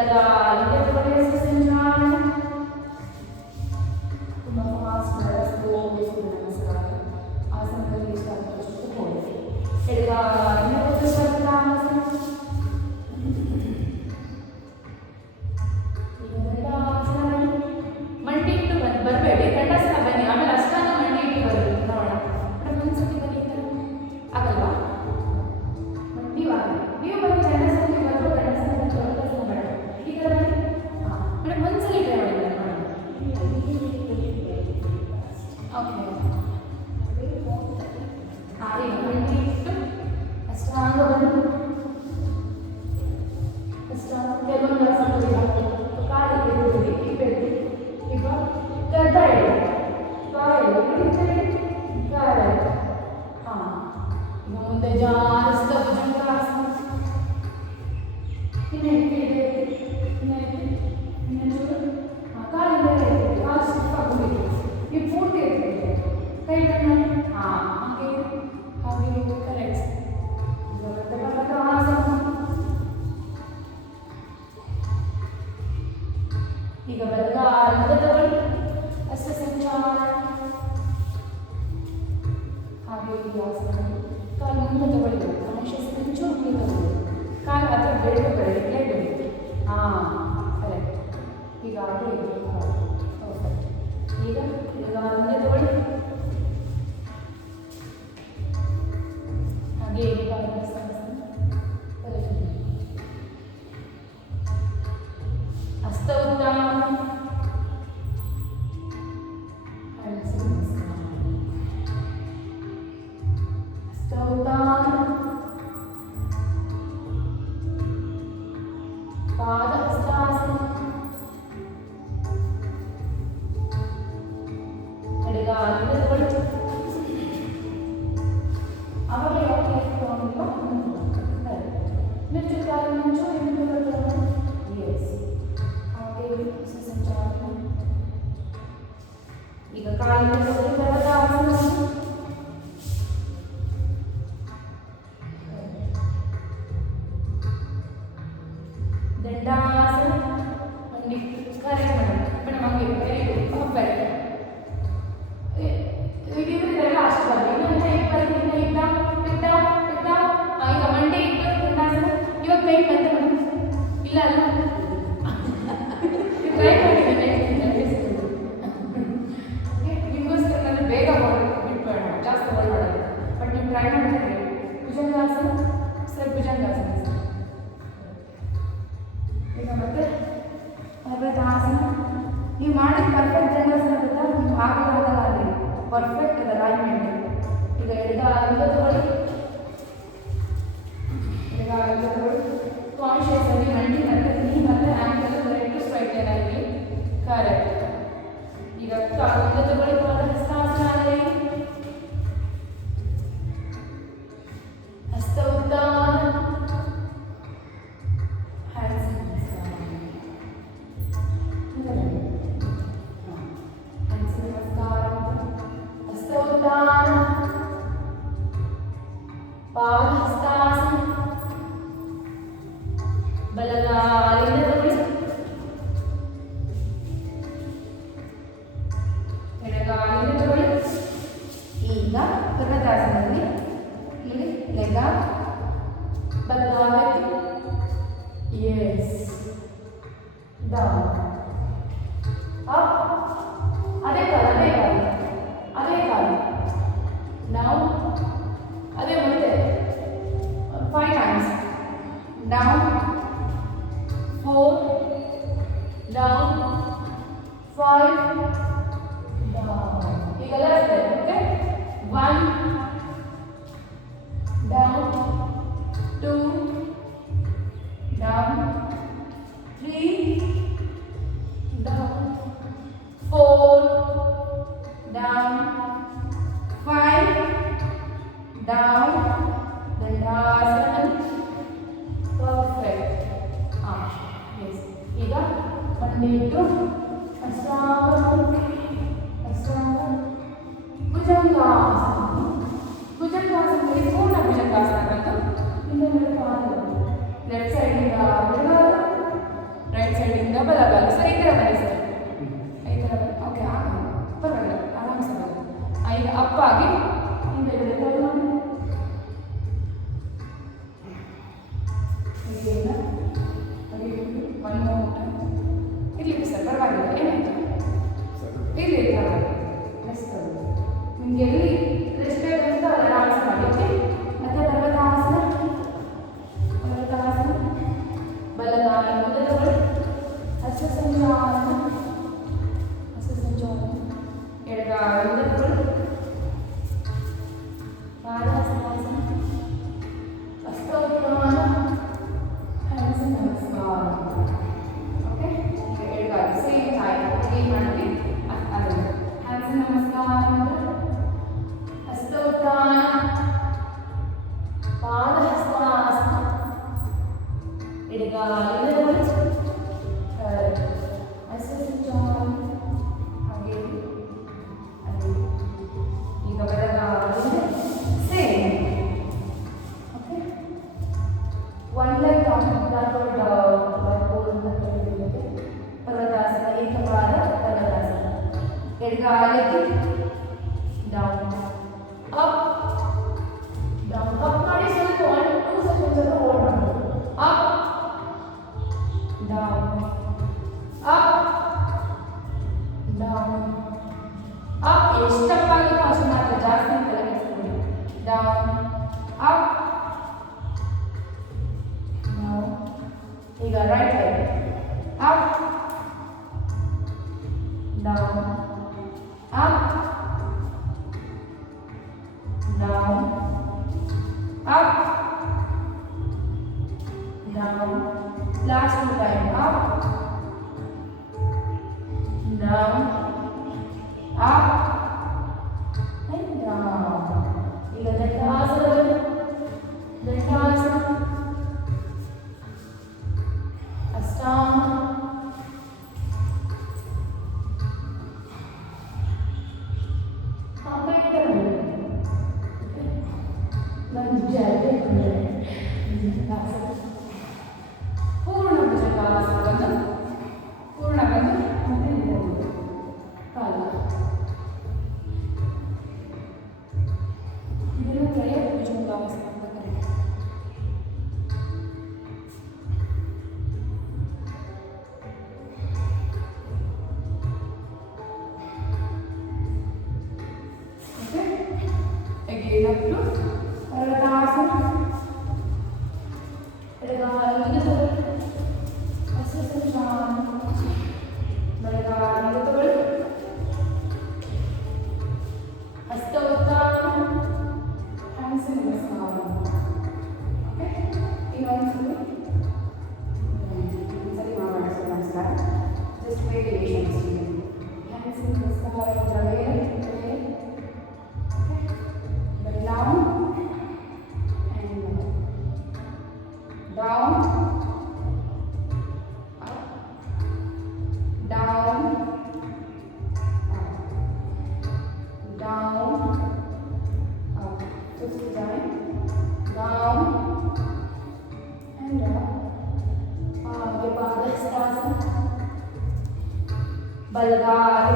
ಬಲಗಾಲಿಗೆ ತಗೊಳ್ಳಿ ಸಂಚಾಲನ. ತುಂಬ fast slow ಸೂರ್ಯ ನಮಸ್ಕಾರ. ಆಸನದಲ್ಲಿ ಇಷ್ಟ ಆದಷ್ಟು ಹೋಗಿ ಎಡಗಾಲಿನ ವಜ್ರಾಸನ. ಮಂಡಿ ಇಟ್ಟು ಬರಬೇಡಿ, ದಂಡಾಸನ ಬನ್ನಿ, ಆಮೇಲೆ ಅಷ್ಟಾಂಗ ಮಂಡಿ ಇಟ್ಟು ಬರಬೇಕು. ನೋಡೋಣ ಮೇಡಮ್ ಒಂದ್ಸತಿ ಬನ್ನಿ. ಈ ಥರ ಆಗಲ್ವಾ? ನೀವು ಬನ್ನಿ ದಂಡಾಸನಕ್ಕೆ ಬರಬೇಕು. ದಂಡಾಸನ ಯೋಗಾಸನ ಮೇಡಮ್ ಈ ಥರ ಬನ್ನಿ. ಹಾಂ ಮೇಡಮ್ ಒಂದ್ಸಲಿ ಟ್ರೈ ಮಾಡಿ ಮೇಡಮ್. ಓಕೆ ಹಾಂ ಈಗ ಮಂಡಿ ಇಟ್ಟು ಅಷ್ಟಾಂಗ ಬಂದು ಅಷ್ಟಾಂಗ ಕೆಲವೊಂದು ಆಸನದಲ್ಲಿ ಹಾಕಿ ಕಾಲಿಗೆ ಇರುವುದಿಲ್ಲ ಇಬ್ಬರು ಈಗ ಗದ್ದ ಇಡಿ ಕಾಲು ಕಾಲು. ಹಾಂ ಈಗ ಮುಂದೆ ಜಾಸ್ತಿ ಭುಜಂಗಾಸನ. ಕಾಲಿಂದ ಕಾಲು ಸ್ವಲ್ಪ ಗುಂಡಿಗೆ ನೀವು ಪೂರ್ತಿ ಇರ್ತೀವಿ ಕೈ ಕಣ್ಣು. ಹಾಂ ಹಾಗೆ ಹಾಗೆ ಕರೆಕ್ಟ್. ಈಗ ಬಲಗಾಲಿಂದ ತಗೊಳ್ಳಿ ಹಸ್ತ ಸಂಚಾಲನ. ಹಾಗೆ ಈ ಆಸನ ಕಾಲು ಮುಂದೆ ತಗೊಳ್ಳಿ. ಮನುಷ್ಯ ಒಂಚೂರು ಮುಂದೆ ತಗೊಳ್ಳಿ. ಕಾಲು ಹತ್ರ ಬೆರಳು ಬೆರಳಿಗೆ. ಹಾಂ ಕರೆಕ್ಟ್. ಈಗ ಹಾಗೆ ಪರ್ಫೆಕ್ಟ್. ಈಗ ಮುಂದೆ ತಗೊಳ್ಳಿ. ಹಾಗೆ ಹಸ್ತ ಉತ್ತಾನ. ಹಸ್ತ ಉತ್ತಾನ. ಪಾದ ಹಸ್ತಾಸನ. ಎಡಗಾಲಿಂದ ತಗೊಳ್ಳಿ. ಆವಾಗ ಯಾಕೆ ಇಟ್ಕೊಂಡಿಲ್ಲ ಮಿಂಚು ಕಾಲು ಮಿಂಚು ಎಂದು ಬರ್ತದೆ. ಎಸ್ ಹಾಗೆ ಸಂಚಾಲನ. ಈಗ ಕಾಲಿನ ತಗೊಳ್ಳಿ ಬಲಗಾಸನ. ದಂಡಾಸನ. ಮಂಡಿ ಕರೆಕ್ಟ್ ಮೇಡಮ್. ಮೇಡಮ್ ಹಂಗೆ ವೆರಿ ಗುಡ್ ಪರ್ಫೆಕ್ಟ್. ಇದೆಲ್ಲ ಅಷ್ಟು ಬರಲಿ. ಇನ್ನೊಂದು ಇಪ್ಪತ್ತು ಇದ್ದ ಇದ್ದ ಇದ್ದ. ಈಗ ಮಂಡಿ ಇಟ್ಟು ದಂಡಾಸನ. ಇವಾಗ ಕೈ ಬಂತ ಮೇಡಮ್ ಇಲ್ಲ ಅಲ್ಲ ಟ್ರೈ ಮಾಡಿದ್ದೀನಿ ನಿಮಗೋಸ್ಕರ ನಾನು ಬೇಗ ಬಿಟ್ಬೇಡ ಜಾಸ್ತಿ ಹೊರಬೇಡ. ಬಟ್ ನೀವು ಟ್ರೈ ಮಾಡಿದ್ರೆ ಭುಜಂಗಾಸನ ಸರ್ ಭುಜಂಗಾಸನ. ಈಗ ಮತ್ತೆ ಪರ್ವತಾಸನ. ನೀವು ಮಾಡಿದ ಪರ್ಫೆಕ್ಟ್ ದಂಡಾಸನ ಗೊತ್ತಾ? ನೀವು ಆಗಲ್ಲ ಅಲ್ಲಿ ಪರ್ಫೆಕ್ಟ್ ಅದ ಅಲೈನ್ಮೆಂಟ್. ಈಗ ಎಡಗಾಲಿಂದ ತಗೊಳ್ಳಿ. ಎಡಗಾಲಿಂದ ತಗೊಳ್ಳಿ. ಕಾನ್ಶಿಯಸ್ ಆಗಿ ಮಂಡಿ ಮತ್ತೆ ನೀ ಮತ್ತೆ ಆ್ಯಂಕಲ್ ಕರೆಕ್ಟ್ ಸ್ಟ್ರೈಟ್ ಲೈನ್ ಆಗಲಿ. ಕರೆಕ್ಟ್. ಈಗ ಕಾಲಿಂದ ತಗೊಳ್ಳಿ. ಪಾದ ಹಸ್ತಾಸನ ಆಗಲಿ. ಹಸ್ತ ಉತ್ತಾನ. ಪಾದ ಹಸ್ತಾಸನ. ಬಲಗಾಲಿಂದ ತಗೊಳ್ಳಿ. ಎಡಗಾಲಿಂದ ತಗೊಳ್ಳಿ. ಈಗ ಪರ್ವತಾಸನದಲ್ಲಿ ಇಲ್ಲಿ ಲೆಗ ಬಲಗಾಲಕ್ಕೆ. ಎಸ್ ಡೌನ್ ಅಪ್. ಅದೇ ಕಾಲು ಅದೇ ಕಾಲು ಅದೇ ಕಾಲು. ನಾವು ಅದೇ ಮತ್ತೆ 5 times. Down 4 down 5 down. ಈಗ left okay 1 down 2 down 3 down 4 down 5 down. ದಂಡಾಸನ. ಪರ್ಫೆಕ್ಟ್. ಎಸ್ ಈಗ ಮಂಡಿ ಇಟ್ಟು ಅಷ್ಟಾಂಗ ಅಷ್ಟಾಂಗ ಭುಜಂಗಾಸನ. ಭುಜಂಗಾಸನದಲ್ಲಿ ಪೂರ್ಣ ಭುಜಂಗಾಸನ ಬಂತು. ಹಿಂದೆ ಕಾಲು ಲೆಫ್ಟ್ ಸೈಡಿಂದ ಎಡಗಾಲು ಬಲಗಾಲ ಸರ್ ಈ ಥರ ಬನ್ನಿ ಸರ್ ಈ ಥರ ಬನ್ನಿ ಓಕೆ ಪರವಾಗಿಲ್ಲ ಆರಾಮ್ಸೆ ಬನ್ನಿ ಈಗ ಅಪ್ಪಾಗಿ ಹಿಂದೆ ಒನ್ ಮೋರ್ ಟೈಮ್ ಇರಲಿ ಸರ್ ಪರವಾಗಿಲ್ಲ ಏನಾಯ್ತು ಇರಲಿ ಪರವಾಗಿಲ್ಲ ರೆಸ್ಟ್ ನಿಮ್ಗೆ ಎಲ್ಲಿ ರೆಸ್ಟ್ ಬೇಕು ಅಂತ ಅಲ್ಲಿ ಆನ್ಸರ್ ಮಾಡಿ ಓಕೆ ಮತ್ತೆ ಪರ್ವತಾಸನ ಬಲಗಾಲ ಮುಂದೆ ತಗೊಳ್ಳಿ ಹಸ್ತ ಸಂಚಾಲನ ಎಡಗಾಲ ಮುಂದೆ ತಗೊಳ್ಳಿ ಪಾದಹಸ್ತಾಸನ ಹಸ್ತೋತ್ಥಾನ ಹ್ಯಾಂಡ್ಸ್ ನಮಸ್ಕಾರ ಓಕೆ ಈಗ ಎಡಗಾಲ ಸೇಮ್ ಟೈಮ್ ಏನು ಮಾಡಿ ಅದನ್ನು ಹ್ಯಾಂಡ್ಸ್ ನಮಸ್ಕಾರ ಹಸ್ತೋತ್ಥಾನ ಪಾದಹಸ್ತಾಸನ ಎಡಗಾಲ ಹಾಗೆ ಈಗ ಬಲಗಾಲ same okay one leg ಪರ್ವತಾಸನ ಏಕಪಾದ ಪರ್ವತಾಸನ ಎಡಗಾಲಕ್ಕೆ down up down up ಮಾಡಿ ಸ್ವಲ್ಪ 1-2 ಸೆಕೆಂಡ್ಸ್ ಅಂತ ಹೋಲ್ಡ್ ಮಾಡಬಹುದು up down up down up ಎಷ್ಟಪ್ಪಾಗುತ್ತೋ ಅಷ್ಟು ಮಾತ್ರ ಜಾಸ್ತಿ ತಲೆ ಕೆಡಿಸ್ಕೊಳ್ಳಿ down up down ಈಗ right leg up down up down up down last time up down up and down ಈಗ ದಂಡಾಸನ ಅಷ್ಟಾಂಗ ನಾನು ಜಾರಿ ಪೂರ್ಣ ಭುಜಂಗಾಸನವನ್ನು ಪೂರ್ಣವನ್ನು ಮತ್ತೆ ನಿಲ್ಲಬಹುದು ಕಾಲ ಇದನ್ನು ತ್ರಯ ಭುಜಂಗಾಸನ ಅಂತ ಕರೀತಾರೆ ಓಕೆ again up to ಪರ್ವತಾಸನ ಎಡಗಾಲ ಮುಂದೆ ತಗೊಳ್ಳಿ ಹಸ್ತ ಸಂಚಾಲನ ಬಲಗಾಲ ಮುಂದೆ ತಗೊಳ್ಳಿ ಹಸ್ತೋತ್ಥಾನ ಹ್ಯಾಂಡ್ಸ್ ನಮಸ್ಕಾರ ಓಕೆ ಈಗ ಒಂದ್ಸರಿ ಮಾಡೋಣ ನಮಸ್ಕಾರ ಜಸ್ಟ್ ವೇರಿಯೇಷನ್ಸ್ ಹ್ಯಾಂಡ್ಸ್ ನಮಸ್ಕಾರ ಬಲಗೈ down and down up down up down up fifth time down and up आगे पादहस्तासन बलगाल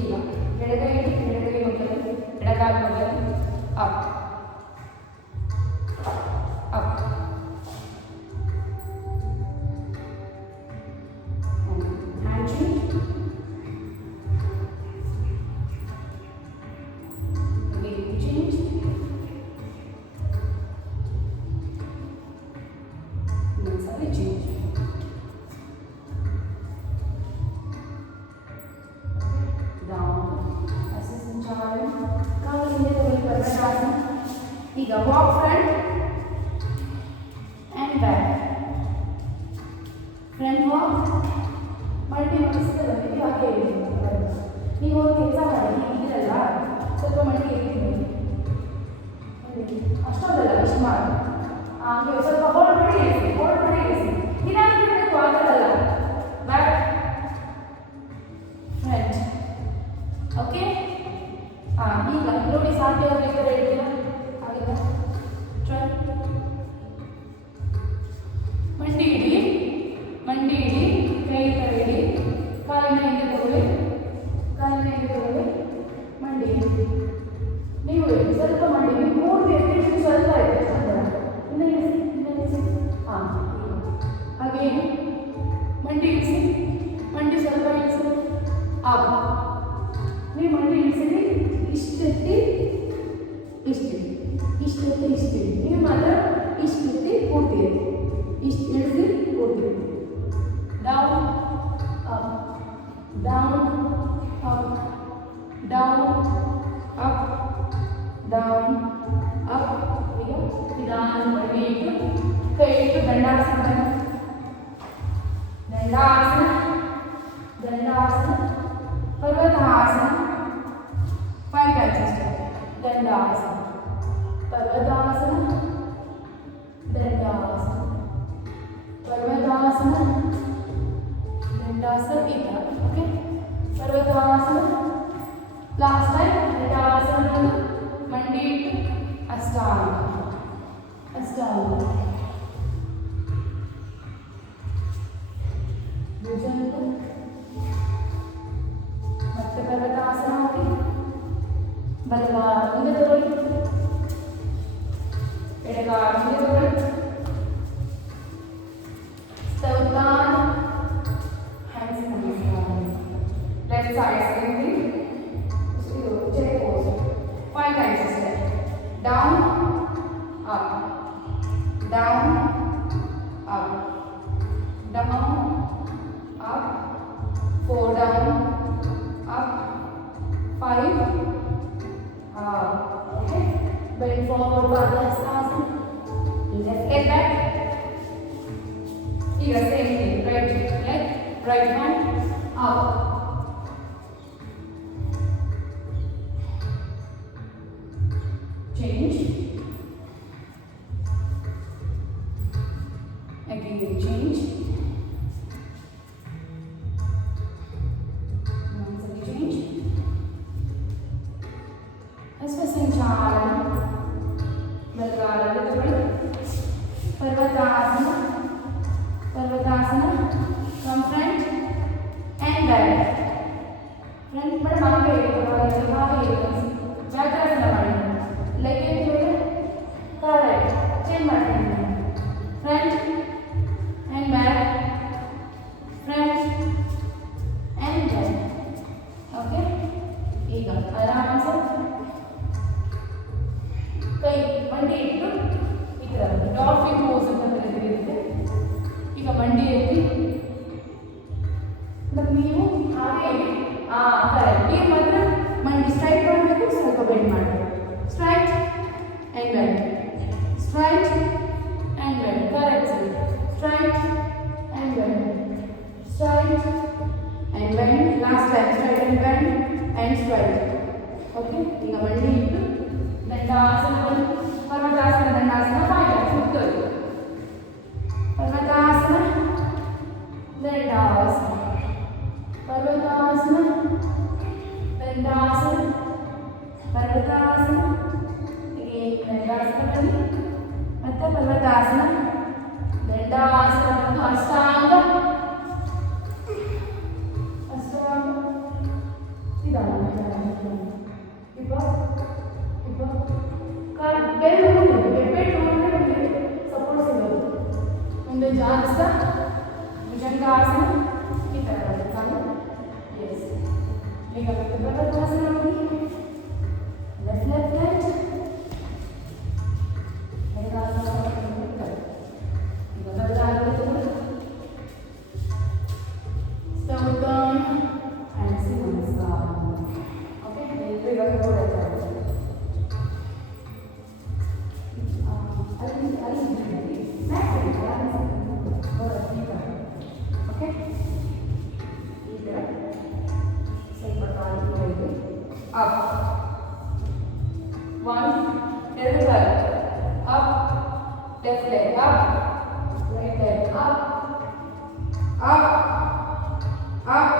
ಈಗ ಎಡಗೈ ಮೊದಲು ಎಡಗಾಲ ಮೊದಲು up up hand change wave change ಇನ್ನೊಂದ್ಸರಿ ಚೇಂಜ್ ಈಗ walk front and back front walk multi ಮಾಡಿಸಿದ್ರೆ ಹಾಗೆ ನೀವು ಒಂದು ಕೆಲಸ ಮಾಡಿ ಇರಲ್ಲ ಸ್ವಲ್ಪ ಮಟ್ಟಿಗೆ ಇರ್ತೀನಿ ಅಷ್ಟೊಂದಲ್ಲ ಇಷ್ಟು ಮಾಡಿ ಹಾಗೆ ಸ್ವಲ್ಪ ಹೋಲ್ಡ್ ಮಾಡಿ ಇರಿಸಿ ಇದಾಗಿರಬೇಕು ಆಗಲ್ಲ ಬ್ಯಾಕ್ ಫ್ರಂಟ್ ಓಕೆ ಈಗ ನೋಡಿ ಸಾಧ್ಯವಾಗಬೇಕಾದ್ರೆ ಹೇಳ್ತೀರಾ ಆಗಿಲ್ಲ ಟ್ರೈ ಮಂಡಿ ಮಂಡಿ ಇಳಿಸಿ, ಮಂಡಿ ಸ್ವಲ್ಪ ಇಳಿಸಿ, ಅಪ್. ನೀವು ಮಂಡಿ ಇಳಿಸಿರಿ, ಇಷ್ಟೆತ್ತಿ ಇಷ್ಟಿಡಿ, ಇಷ್ಟೆತ್ತಿ ಇಷ್ಟಿಡಿ. ನೀವು ಮಾತ್ರ ಇಷ್ಟೆತ್ತಿ ಪೂರ್ತಿ ಎತ್ತಿ, ಇಷ್ಟು ಇಳಿಸಿ ಪೂರ್ತಿ down up, down up, down up, down up. ಈಗ ನಿಧಾನ ಮಂಡಿ ಇಟ್ಟು ಕೈ ಇಟ್ಟು ದಂಡಾಸನ, ದಂಡಾಸನ, ದಂಡಾಸನ, ಪರ್ವತಾಸನ. 5 times ಅಷ್ಟೇ. ದಂಡಾಸನ, ಪರ್ವತಾಸನ, ದಂಡಾಸನ, ಪರ್ವತಾಸನ, ದಂಡಾಸನ. ಈ ಥರ ಓಕೆ. ಪರ್ವತಾಸನ. ಲಾಸ್ಟ್ ಟೈಮ್ ದಂಡಾಸನ, ಮಂಡಿ ಇಟ್ಟು ಅಷ್ಟಾಂಗ, ಅಷ್ಟಾಂಗ, ಭುಜಂಗ. ಮತ್ತೆ ಪರ್ವತಾಸನ ಹೋಗಿ ಬಲಗಾಲ ಮುಂದೆ ತಗೊಳ್ಳಿ, ಎಡಗಾಲ ಮುಂದೆ ತಗೊಳ್ಳಿ, ಸ್ತೌತಾನ, ಹ್ಯಾಂಡ್ಸ್ ನಮಸ್ಕಾರ. Left side same thing, check pose 5 times ಅಷ್ಟೇ. Down up, down up, down up, 4 down up, 5 up. Okay. Bend forward, Padmasana. Left leg back. Here same thing. Right leg, right hand up. Change. Again change. Once again change. ಸಂಚಾಲನ. ಬಲಗಾಲಲ್ಲಿ ತಗೊಳ್ಳಿ. Parvatasana, parvatasana. From front and back. Front ಮಾಡಿ ಹಾಗೆ ಇರುತ್ತೆ, ಹಾಗೆ ಇರುತ್ತೆ. ವ್ಯಾಘ್ರಾಸನ ಮಾಡಿ. Leg ಎತ್ತಿದ್ರೆ ಕರೆಕ್ಟ್ ಚೇಂಜ್ ಮಾಡ್ತೀನಿ. Front and back, front and back. Okay. ಈಗ ಆರಾಮ್ಸೆ ಕೈ ಮಂಡಿ ಇಟ್ಟು ಈ ಥರ ಡಾಲ್ಫಿನ್ ಪೋಸ್ ಅಂತ ಕರೀತಿರುತ್ತೆ. ಈಗ ಮಂಡಿ ಎತ್ತಿ ಮತ್ತು ನೀವು ಹಾಗೆ ಕರೆಕ್ಟ್. ನೀವು ಮಾತ್ರ ಮಂಡಿ ಸ್ಟ್ರೈಟ್ ಮಾಡಬೇಕು, ಸ್ವಲ್ಪ ಬೆಂಡ್ ಮಾಡಬೇಕು. Straight and bend, straight and bend. Correct sir. Straight and bend, straight and bend. Last time straight and bend and straight. Okay. ಈಗ ಮಂಡಿ ಇಟ್ಟು ದಂಡಾಸನ, ಪರ್ವತಾಸನ, ದಂಡಾಸನ. 5 times ಸುತ್ತೋದು. ಪರ್ವತಾಸನ, ದಂಡಾಸನ, ಪರ್ವತಾಸನ, ದಂಡಾಸನ, ಪರ್ವತಾಸನ. ಈಗ ದಂಡಾಸನದಲ್ಲಿ ಮತ್ತೆ ಪರ್ವತಾಸನ, ದಂಡಾಸನ ಮತ್ತು ಅಷ್ಟಾಂಗ, ಅಷ್ಟಾಂಗ. ನಿಧಾನ ಬೆರಳು ಸಪೋರ್ಟ್ ಸಿಗೋದು. ಮುಂದೆ ಜಾಗಿಸ್ತಾ ಭುಜಂಗಾಸನ ಈ ಥರ ಬರುತ್ತೆ. ಎಸ್. ಈಗ ಮತ್ತೆ ಪರ್ವತಾಸನ ನೋಡಿ. Left left right. ಈಗ ಬದಲಾಗುತ್ತೆ. ಸ್ತೌತಾನ ಆ್ಯಂಡ್ ನಮಸ್ಕಾರ. ಓಕೆ. ಇವಾಗ ನೋಡುತ್ತೆ. ಓಕೆ. ಈಗ ಸ್ವಲ್ಪ ಕಾಲು ಅಪ್. 1 2 ಕಾಲು up. Left leg up, right leg up, up, up.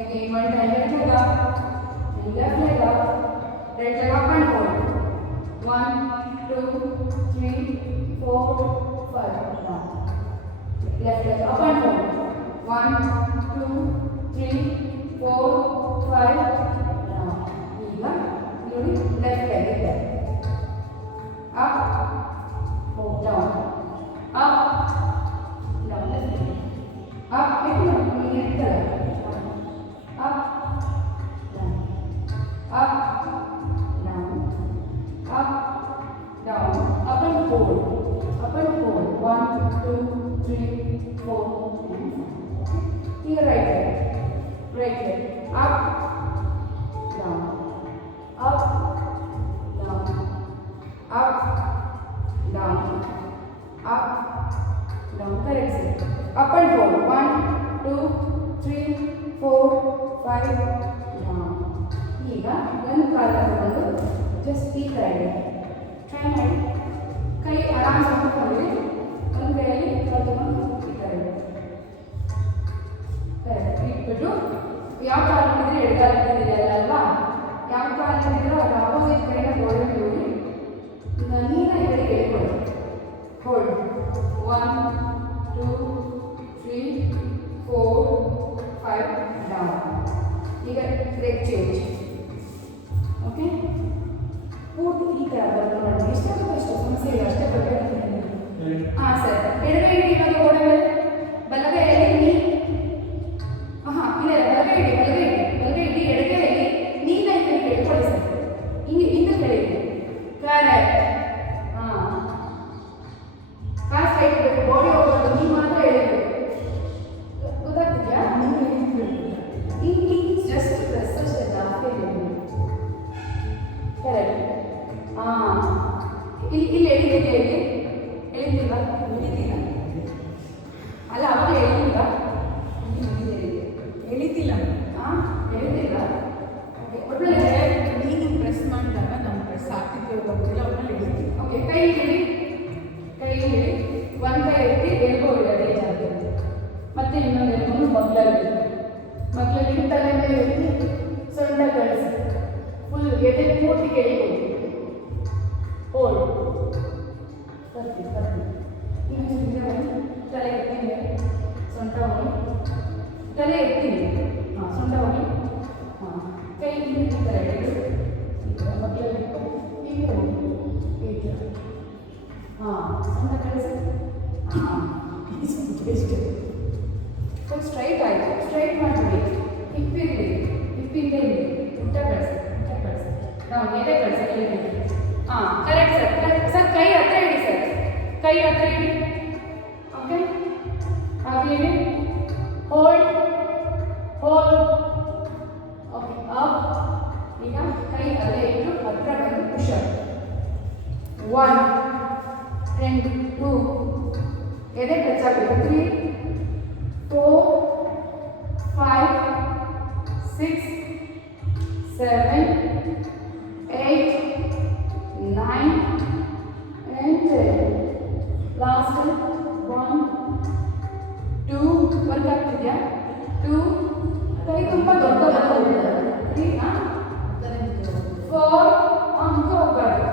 Again 1 time right leg up and left leg up, right leg up and hold. 1 2 3 4 5. Now left leg up and hold. 1 2 3 4 5. Now ಈಗ ನೋಡಿ left leg ಇದೆ. Up, hold down, up, down. 2 3 4 ಈಗ right leg up down up down up down up down correct sir up and four 1 2 3 4 5 down ಈಗ ಒಂದು ಕಾಲ ತಗೊಂಡು just ಈ ಥರ ಇದೆ ಟ್ರೈ ಮಾಡಿ ಕೈ ಆರಾಮ್ ಹಾಕಿಕೊಂಡ್ರೆ ಒಂದು ಕೈಯಲ್ಲಿ ತಗೊಂಡು ಈ ಥರ ಇದೆ ಇಟ್ಬಿಟ್ಟು ಯಾವ ಕಾಲ ಇಟ್ಟಿದ್ರೆ ಎಡಗಾಲ ಇಟ್ಟಿದ್ದೀರಲ್ಲ ಅಲ್ವಾ ಯಾವ ಕಾಲ ಇಟ್ಟಿದ್ದೀರೋ ಅದು ಆಪೋಸಿಟ್ ಕೈನ ಗೋಡೆ ಹೋಗಿ ಈಗ ನೀರಾಗಿ ಎಡೆಗೆ ಹೇಳ್ಕೊಳ್ಳಿ ಹೋಲ್ಡ್ 1 2 3 4 5 ಡೌನ್ ಈಗ ಲೆಗ್ ಚೇಂಜ್ ಓಕೆ ಪೂರ್ತಿ ಈ ಥರ ಬರುತ್ತೆ ನೋಡಿ ಎಷ್ಟಾಗುತ್ತೆ ಅಷ್ಟು ಸಮಸ್ಯೆ ಇಲ್ಲ ಅಷ್ಟೇ ಬರಬೇಕು ಹಾಂ ಸರ್ ಎಡಗೈ ಇಡಿ ಇವಾಗ ಗೋಡೆ ಮೇಲೆ ಬಲಗೈ ಎಲ್ಲಿ ನೀ ಹಾಂ ಇಲ್ಲ ಬಲಗೈ ಇಡಿ ಎಡಗೈಯಲ್ಲಿ ನೀನ ಈ ಕಡೆ ಇಟ್ಕೊಳ್ಳಿ ಸರ್ ಹಿಂಗೆ ಹಿಂದೆ ಕಡೆ ಇದೆ ಕರೆಕ್ಟ್ ಹಾಂ ಕಾಲು ಸೈಡ್ ಬೇಕು ಬಾಡಿ ಹೋಗ್ಬಾರ್ದು ನೀವು ಮಾತ್ರ ಎಳಿಬೇಕು ಗೊತ್ತಾಗ್ತಿದ್ಯಾ ಹಿಂಗೆ ಜಸ್ಟ್ ಪ್ರೆಸ್ ಅಷ್ಟೇ ಜಾಸ್ತಿ ಕರೆಕ್ಟ್ ಹಾಂ ಇಲ್ಲಿ ಎಳಿತಿದೆಯಾ ಇಲ್ಲಿ ಎಳಿತಿಲ್ವಾ ಎಳಿತಿಲ್ಲ ಅಲ್ಲ ಅವಾಗ ಎಳಿತಿಲ್ಲ ಎಳಿತಿಲ್ಲ ಹಾಂ ಎಳಿತಿಲ್ಲ ಒಳ್ಳೆ ನೀನು ಪ್ರೆಸ್ ಮಾಡಿದಾಗ ನಾವು ಪ್ರೆಸ್ ಆಗ್ತಿದ್ದೇವೆ ಗೊತ್ತಿಲ್ಲ ಒಳ್ಳೆ ಎಳಿತೀವಿ ಓಕೆ ಕೈ ಹಿಡಿ ಒಂದು ಕೈ ಎತ್ತಿ ಎಲ್ಬೋ ಇಡೋದೇ ಜಾಸ್ತಿ ಮತ್ತೆ ಇನ್ನೊಂದು ಎಲ್ಬೋದು ಮಗ್ಲಲ್ಲಿ ತಲೆ ಮೇಲೆ ಎತ್ತಿ ಸೊಂಟ ಕಳಿಸಿ ಫುಲ್ ಎದೆ ಪೂರ್ತಿ ಕೆಳಗೆ ಹೋಲ್ಡ್ ಬರ್ತೀವಿ ಇನ್ನೊಂದು ತಲೆ ಎತ್ತೀನಿ ಸೊಂಟ ಹೋಗಿ ತಲೆ ಎತ್ತೀನಿ ಹಾಂ ಸೊಂಟ ಹೋಗಿ ಹಾಂ ಕೈ ಈ ಥರ ಹಿಡಿದು ಈ ಥರ ಮಗ್ಲಲ್ಲಿ ಹೀಗೆ ಹೋಗಿ ಈ ಥರ ಹಾಂ ಸೊಂಟ ಕಳಿಸಿ ಹಾಂ ಎಷ್ಟು ಫುಲ್ ಸ್ಟ್ರೈಟ್ ಆಯಿತು ಸ್ಟ್ರೈಟ್ ಮಾಡಿಬಿಡಿ ಹಿಪ್ಪಿಂದ ಇಲ್ಲಿ ಊಟ ಕಳಿಸಿ ನಾವು ಎದೆ ಕಳಿಸಿ ಹಾಂ ಕರೆಕ್ಟ್ ಸರ್ ಕೈ ಹತ್ರ ಇಡಿ ಸರ್ ಕೈ ಹತ್ರ ಇಡಿ ಓಕೆ ಹಾಗೆ ಇಡಿ ಹೋಲ್ಡ್ ಓಕೆ ಅಪ್ ಈಗ ಕೈ ಅಲ್ಲೇ ಇಟ್ಟು ಹತ್ರ ಬಂದು ಪುಷ್ ಅಪ್ 1 and 2 ಎದೆ ಟಚ್ ಆಗಬೇಕು 3 4 5 6 7 8 9 and 10 ಲಾಸ್ಟ್ 1 2 ವರ್ಕ್ ಆಗ್ತಿದೆಯಾ 2 ಕೈ ತುಂಬ ದೊಡ್ಡದಾಗಿ 3 4 ಅಂಕ ಹೋಗ್ಬಾರ್ದು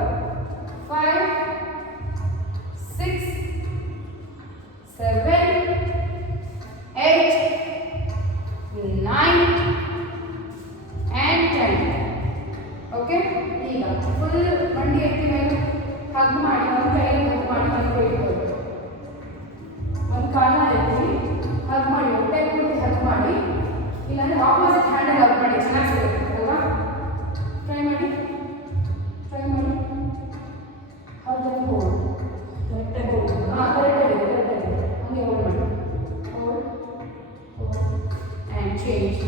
5 6 7 8 9 and 10 ಓಕೆ ಈಗ ಫುಲ್ ಮಂಡಿ ಎತ್ತಿ ಮೇಲೆ ಹಗ್ ಮಾಡಿ ಒಂದು ಕೈಯಲ್ಲಿ ಹಗ್ ಮಾಡಿ ಒಂದು ಕೈ ಇಟ್ಕೊಳ್ಳಿ ಒಂದು ಕಾಲ ಎತ್ತಿ ಹಗ್ ಮಾಡಿ ಹೊಟ್ಟೆ ಪೂರ್ತಿ ಹಗ್ ಮಾಡಿ ಇಲ್ಲಾಂದ್ರೆ ಆಪೋಸಿಟ್ ಹ್ಯಾಂಡಲ್ಲಿ ಹಗ್ ಮಾಡಿ ಚೆನ್ನಾಗಿ ಸಿಗುತ್ತೆ ಅಲ್ವಾ ಟ್ರೈ ಮಾಡಿ ಹಗ್ಗಲ್ಲಿ ಹೋಲ್ಡ್ ಕರೆಕ್ಟಾಗಿ ಹೋಲ್ಡ್ ಹಾಂ ಕರೆಕ್ಟಾಗಿದೆ ಹಂಗೆ ಹೋಲ್ಡ್ ಮಾಡಿ ಹೋಲ್ಡ್ ಆ್ಯಂಡ್ ಚೇಂಜ್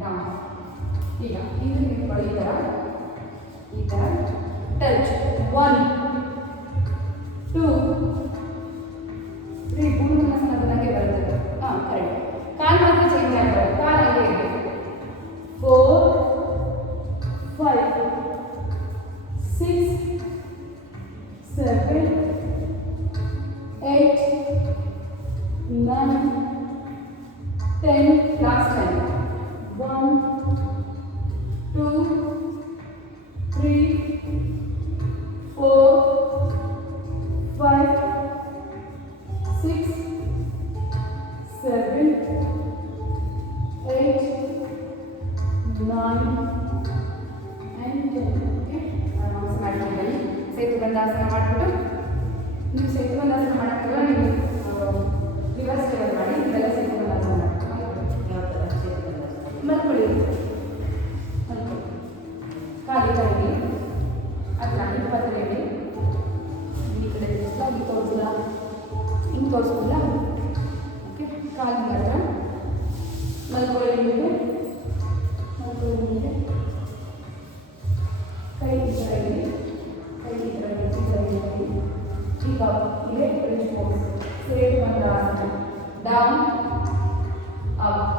ಡೌನ್ ಈಗ ಇದು ನಿಂತ್ಕೊಳ್ಳಿ ಈ ಥರ ಟಚ್ 1 2 3 ಗುಂಡು ನನಗೆ ಬರ್ತದೆ ಹಾಂ ಕರೆಕ್ಟ್ ಕಾಲು ಮಾತ್ರ ಚೇಂಜ್ ಆಗ್ತದೆ ಕಾಲು ಅಲ್ಲೇ ಇದೆ 4 5 6 7 8 9 10 last time 1 2 3 4 5 6 7 8 9 and 10 ಓಕೆ ಆರಾಮ್ಸೆ ಮಾಡ್ಕೊಂಡ್ಬನ್ನಿ ಸೇತುಬಂಧಾಸನ ಮಾಡಿಬಿಟ್ಟು ನೀವು ಸೇತುಬಂಧಾಸನ ಮಾಡೋಕ್ಕೆಲ್ಲ ನೀವು ರಿವರ್ಸ್ ಟೇಬಲ್ ಮಾಡಿ ಇವೆಲ್ಲ ಸೇತುಬಂಧಾಸನ ಮಲ್ಕೊಳ್ಳಿ ಕಾಲಿ ಕಾಲಿಗೆ ತೋರಿಸೋದಿಲ್ಲ. ಓಕೆ, ಕಾಲಿನ ಹತ್ರ ಮಲ್ಕೊಳ್ಳಿ ಮೇಲೆ, ಮಲ್ಕೊಳ್ಳಿ ಮೇಲೆ, ಕೈ ಈ ಥರ ಇದೆ, ಕೈ ಈ ಥರ ಇದೆ, ಈ ಥರ ಇದೆ. ಈಗ ಇಲ್ಲೇ ಫ್ರೆಂಚ್ ಪೋಸ್, ಸೇಮ್ ಒಂದು ಆಸನ. Down up,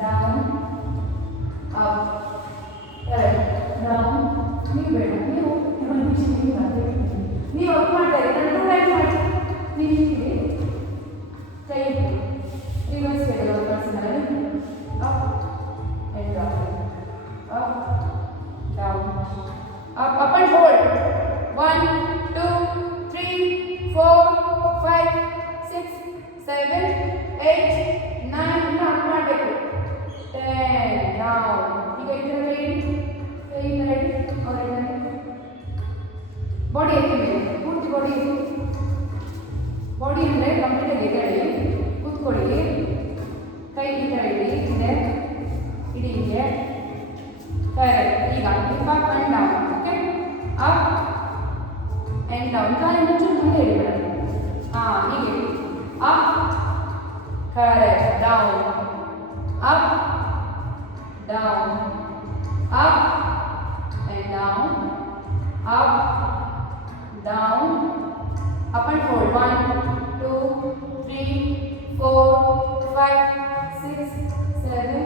down up, down. ನೀವು ಬೇಡ, ನೀವು ನೀವು ಅಪ್ ಮಾಡ್ತಾ ಇದ್ದೀರಿ, ನಾನು ರೈಟ್ ಮಾಡಿ, ನೀವು ಹಿಂಗೆ ಕೈ reverse side personal up and down, up down, up and hold. 1 2 3 4 5 6 7 8 9. ಇನ್ನು ಅಪ್ ಮಾಡಬೇಕು. 10 ಡೌನ್. ಈಗ ಇದರ ಕೈಯಿಂದ ರೆಡಿ, ಬಾಡಿ ಎತ್ತಿದೆ, ಪೂರ್ತಿ ಬಾಡಿ ಎತ್ತಿ. ಬಾಡಿ ಅಂದರೆ ಕಂಪ್ಲೀಟಾಗಿ ಎದ್ದೇಳಿ ಕೂತ್ಕೊಳ್ಳಿ. ಕೈ ಈ ಥರ ಇಡಿ, ಇದೆ ಇಡಿ ಹೀಗೆ. ಕರೆಕ್ಟ್. ಈಗ hip up and down. Okay, up and down. ಕಾಲಿನ ಚೂರು ಮುಂದೆ ಇಡಿ ಮೇಡಮ್. ಹಾಂ, ಹೀಗೆ up, correct, down, up down, up and down, up down, up and hold. 1 2 3 4 5 6 7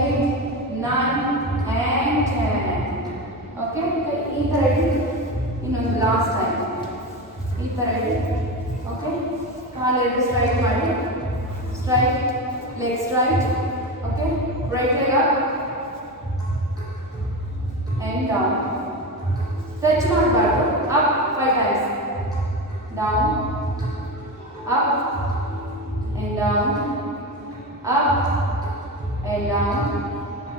8 9 and 10. Okay, ಈ ಥರ ಇಡಿ. ಇನ್ನೊಂದು ಲಾಸ್ಟ್ ಟೈಮ್ ಈ ಥರ ಇಡಿ. ಓಕೆ, ಕಾಲೆರಡು ಸ್ಟ್ರೈಟ್ ಮಾಡಿ, straight leg straight. Okay, right leg up and down. Touch ಮಾಡಬಾರ್ದು. Up 5 times, down, up and down, up and down,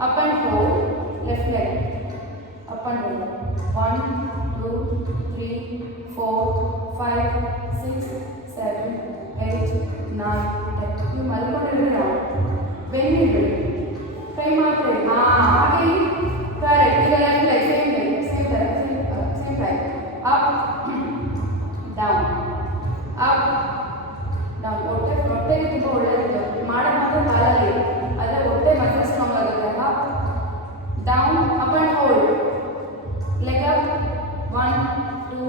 up and hold, left leg, up and hold. 1 2 3 4 5 6 7 8 9 10. ನೀವು ಮಲ್ಕೊಂಡಿದ್ರೆ ನಾವು ಬೆನ್ನು ಇಡಬೇಡಿ, ಕೈ ಮಾತ್ರ ಇಡಿ. ಹಾಗೆ ಕರೆಕ್ಟ್. ಈಗ left leg same leg, same type, same type. up down, up down. ಹೊಟ್ಟೆಗೆ ತುಂಬ ಒಳ್ಳೆಯದು. ಮಾಡೋದು ಮಾತ್ರ ಕಾಲಲ್ಲಿ, ಆದರೆ ಹೊಟ್ಟೆ ಮಾತ್ರ ಸ್ಟ್ರಾಂಗ್ ಆಗುತ್ತೆ. Up down, up and hold, leg up. 1 2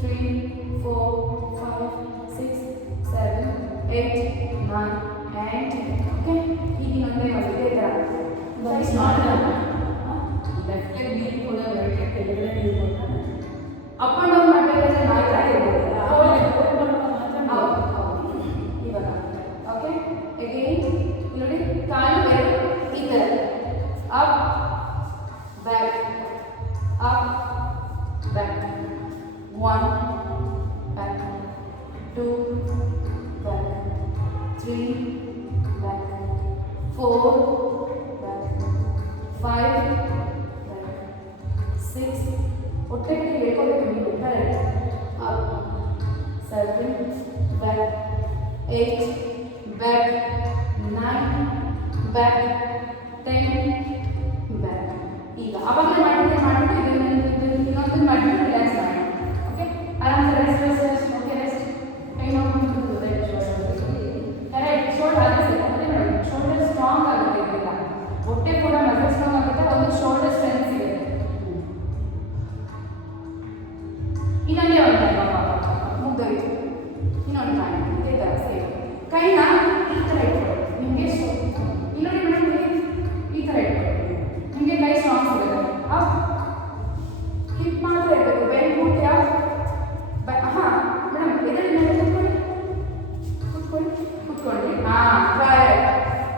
3 4 5 6 7 8 9 and 10. Okay, ಈಗ ಇನ್ನೊಂದೇ ಮಾಡಿ ಇದೇ ಥರ ಲೆಫ್ಟ್ ಲೆಗ್ ನೀರು ಕೂಡ ರೈಟ್ ಲೆಗ್ ಕೆಳಗಡೆ ನೀರು ಕೊಡ್ತಾನೆ. ಅಪ್ ಆ್ಯಂಡ್ ಡೌನ್ ಮಾಡಬೇಕಾದ್ರೆ ಮಾತ್ರ ಇವಾಗ. ಓಕೆ, ಅಗೇನ್ ನೋಡಿ, ಕಾಲು ಎರಡು ಈ ಥರ up back, up back. 1 back, 2 back, 3 back, 4 back, 5 back, 6 ಹೊಟ್ಟೆ ಕಡೆ ಹೇಳ್ಕೊಬೇಕು ನೀವು. Correct. Up 7 back, 8 back, 9 back, 10 back. ಈಗ ಅವಾಗಲೇ ಮಾಡಿಬಿಟ್ಟು ಇನ್ನೊಂದು ಮಾಡಿಬಿಟ್ಟು ರಿಲ್ಯಾಕ್ಸ್ ಮಾಡಿ. ಓಕೆ, ಆರಾಮ್ rest rest rest. Okay, rest. ಕೈ ನೋಡ್ಕೊಂಡು ಕರೆಕ್ಟ್. ಶೋಲ್ಡರ್ ಅದೇ ಸರಿ, ಅದೇ ನೋಡಿ, ಶೋಲ್ಡರ್ ಸ್ಟ್ರಾಂಗ್ ಆಗುತ್ತೆ. ಇದರಿಂದ ಹೊಟ್ಟೆ ಕೂಡ ಮಸಲ್ ಸ್ಟ್ರಾಂಗ್ ಆಗುತ್ತೆ, ಒಂದು ಶೋಲ್ಡರ್ ಸ್ಟ್ರೆಂತ್ ಸಿಗುತ್ತೆ. ಇನ್ನೊಂದೇ ಒಂದು ಮುಗ್ದೋಯ್ತು. ಇನ್ನೊಂದು ಮಾಡಿ ಇದೇ ಥರ ಸೇಮ್. ಕೈನ ಈ ಥರ ಇಟ್ಕೊಳ್ಳಿ. ನಿಮಗೆ ಇನ್ನೊಂದು ಮೇಡಮ್ ಈ ಥರ ಇಟ್ಕೊಳ್ಳಿ, ನಿಮಗೆ ಕೈ ಸ್ಟ್ರಾಂಗ್ ಸಿಗುತ್ತೆ. ಅಪ್ ಹಿಪ್ ಮಾತ್ರ ಇರಬೇಕು, ಬೆಂಡ್ ಪೂರ್ತಿ ಅಪ್. ಹಾಂ ಮೇಡಮ್, ಎದುರು ಮೇಲೆ ಕೂತ್ಕೊಳ್ಳಿ, ಕೂತ್ಕೊಳ್ಳಿ, ಕೂತ್ಕೊಳ್ಳಿ. ಹಾಂ, ಕರೆಕ್ಟ್.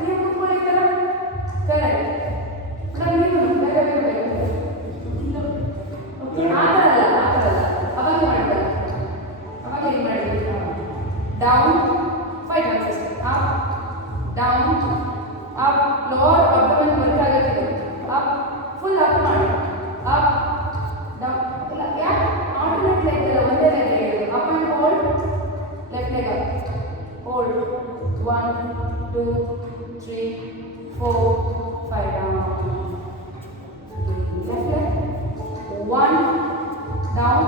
ನೀವು ಕೂತ್ಕೊಳ್ಳಿ ಈ ಥರ. Correct madam. ನೀವು ಬೇರೆ ಬೇರೆ ಬೇಕು ಆ ಥರ ಅಲ್ಲ, ಆ ಥರ ಅಲ್ಲ. ಅವಾಗ ಮಾಡಬೇಕು, ಅವಾಗ ಏನು ಮಾಡಬೇಕು. Down 5 times, up down, up. Lower abdomen work ಆಗುತ್ತೆ. ಅಪ್ ಫುಲ್ ಅಪ್ ಮಾಡಿ, ಅಪ್ ಡೌನ್. ಇಲ್ಲ, ಯಾಕೆ ಆಲ್ಟರ್ನೇಟ್ ಲೆಗ್ ಇಲ್ಲ, ಒಂದೇ ಲೆಗ್ ಇದೆ. Up and hold, left leg up, hold. 1 2 3 4 5 down. Left leg 1 down,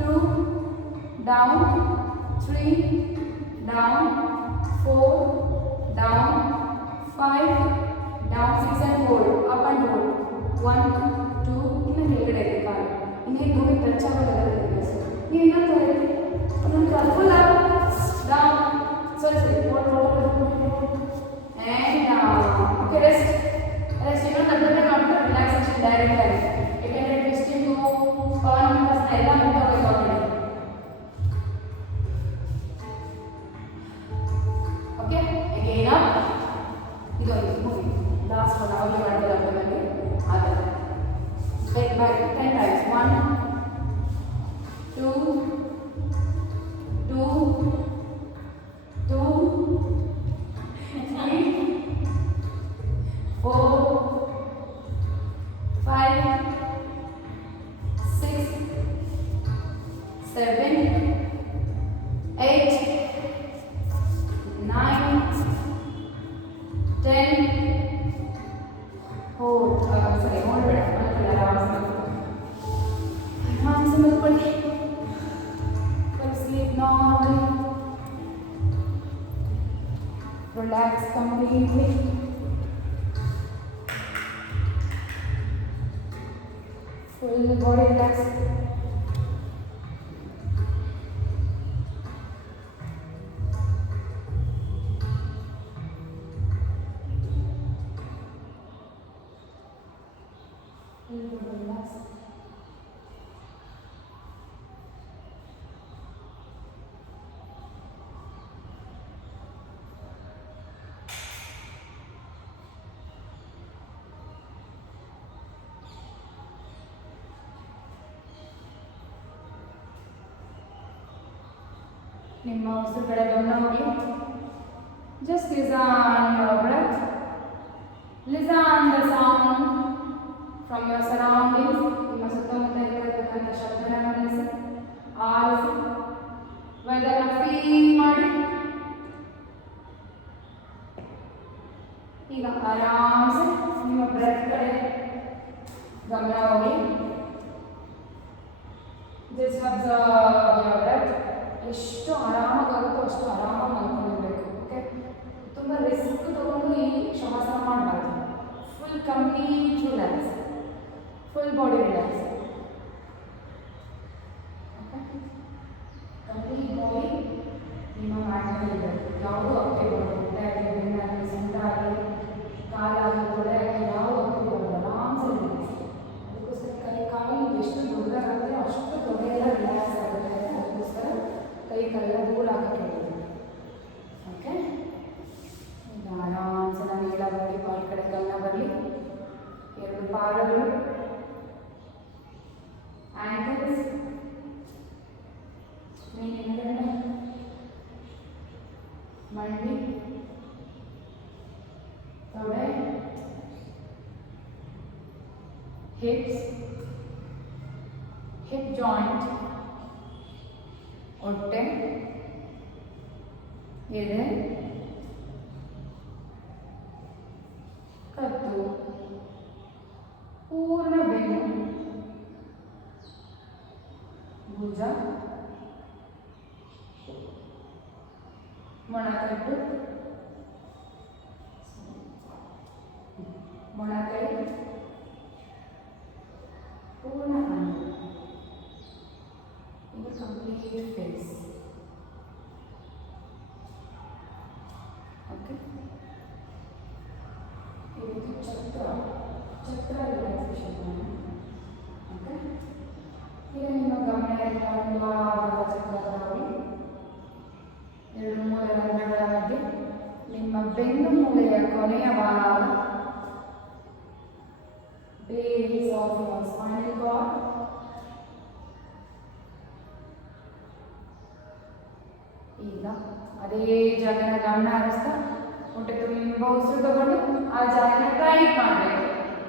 2 down, 3 down, 4 down, 5 down, 6 and hold, up and hold, 1 2 ಇನ್ನು ಕೆಳಗಡೆ ಇದೆ ಕಾಲು ಇನ್ನೇನು ಭೂಮಿ ಟಚ್ ಆಗೋದಿಲ್ಲ ನೀವು ಇನ್ನೊಂದು ಒಂದೊಂದು ಕಾಲು ಫುಲ್ ಅಪ್ ಡೌನ್ ಸರಿ hold and okay rest ಇನ್ನೊಂದು ಅಡ್ಡನೆ ಮಾಡ್ಬಿಟ್ಟು ರಿಲ್ಯಾಕ್ಸೇಷನ್ ಡೈರೆಕ್ಟ್ ಆಗಿ ಯಾಕೆಂದರೆ ಟ್ವಿಸ್ಟಿಂಗು ಪವನ್ ಮೆಂಬರ್ಸ್ನ ಎಲ್ಲ ಮುಗಿದೋಗಬೇಕು ಆಲ್ರೆಡಿ ಓಕೆ ಅಗೇನ್ ಅಪ್ ಇದೊಂದು ಮೂವಿ ಲಾಸ್ಟ್ ಒನ್ ಅವಲಿ ಮಾಡಿದ್ರೆ ನನಗೆ ಆ ಥರ take back 10 times 1 2 2 2 3 4 5 6 7 8 9 10 ಸರಿ ನೋಡ್ಬೇಡ ಆರಾಮ್ಸೆ ಮಲ್ಕೊಳ್ಳಿ sleep normally relax completely full body relax ನಿಮ್ಮ ಉಸಿರುಗಡೆ ಗಮನ ಹೋಗಿ just listen your breath listen the sound from your surroundings ನಿಮ್ಮ ಸುತ್ತಮುತ್ತ ಇರತಕ್ಕಂಥ ಶಬ್ದನ ಗಮನಿಸಿ ಆಲಿಸಿ ವೆದರ್ನ ಫೀಲ್ ಮಾಡಿ ಈಗ ಆರಾಮ್ಸೆ ನಿಮ್ಮ ಬ್ರೆತ್ ಕಡೆ ಗಮನ ಹೋಗಿ ಜಸ್ಟ್ ಅಬ್ಸರ್ವ್ ಯುವರ್ ಬ್ರೆತ್ ಎಷ್ಟು ಆರಾಮಾಗುತ್ತೋ ಅಷ್ಟು ಆರಾಮಾಗಿ ಮಲ್ಕೊಂಡಿರಬೇಕು ಓಕೆ ತುಂಬ ರಿಸ್ಕ್ ತಗೊಂಡು ಈ ಶ್ವಾಸನ ಮಾಡಬಾರ್ದು full complete relax full body relax okay complete body ನಿಮ್ಮ ಮ್ಯಾಟ್ನಲ್ಲಿ ಇರಬೇಕು ಯಾವುದೂ ಅಪ್ಪಿಬಾರ್ದು ಹೊಟ್ಟೆ ಆಗಲಿ ಬೆನ್ನಾಗಲಿ ಸೊಂಟ ಆಗಲಿ ಕಾಲಾಗಲಿ ತೊಡೆ ಆಗಲಿ ಯಾವ ಅಪ್ಪಿಬಾರ್ದು ಆರಾಮ್ಸೆ ರಿಲ್ಯಾಕ್ಸ್ ಅದಕ್ಕೋಸ್ಕರ ಕಾಲು ನೀವು ಎಷ್ಟು ದೊಡ್ಡದಾಗುತ್ತೆ ಅಷ್ಟು ತೊಡೆ ಎಲ್ಲ ರಿಲ್ಯಾಕ್ಸ್ ಆಗುತ್ತೆ ಅದಕ್ಕೋಸ್ಕರ ಕೈ ಕಾಲೆಲ್ಲ ಧೂಳು ಹಾಕಕ್ಕೆ ಹೇಳಿದ್ದೀನಿ ಓಕೆ ಈಗ ಆರಾಮ್ಸೆ ನಾನು ಎಲ್ಲ ಬಾಡಿ ಪಾರ್ಟ್ ಕಡೆ ಗಮನ ಬರಲಿ ಎರಡು ಪಾದಗಳು ಆ್ಯಂಕಲ್ಸ್ ಹಿಂದ್ಗಡೆ ಮಂಡಿ ತೊಡೆ ಹಿಪ್ಸ್ ಹಿಪ್ ಜಾಯಿಂಟ್ ಹೊಟ್ಟೆ ಎದೆ ಕತ್ತು ಪೂರ್ಣ ಬೆನ್ನು ಭುಜ ಮೊಣಕಟ್ಟು ಮೊಣಕೈ ಪೂರ್ಣ ಹಣ್ಣು ಇದು ಕಂಪ್ಲೀಟ್ ಫೇಸ್ ಓಕೆ ಇದು ಚಕ್ರ ರಿಲ್ಯಾಕ್ಸೇಷನ್ ಓಕೆ ಈಗ ನಿಮ್ಮ ಗಮನ ಇಟ್ಕೊಂಡು ಚಕ್ರದಲ್ಲಿ ಎರಡು ಮೂಲೆ ರಂಧ್ರಗಳ ಮಧ್ಯೆ ನಿಮ್ಮ ಬೆನ್ನು ಮೂಲೆಯ ಕೊನೆಯ ಭಾಗ base of your spinal cord ಈಗ ಅದೇ ಜಾಗನ ಗಮನ ಹರಿಸ್ತಾ ಹೊಟ್ಟೆ ತುಂಬ ಉಸಿರು ತಗೊಂಡು ಆ ಜಾಗನ ಟೈಟ್ ಮಾಡಬೇಕು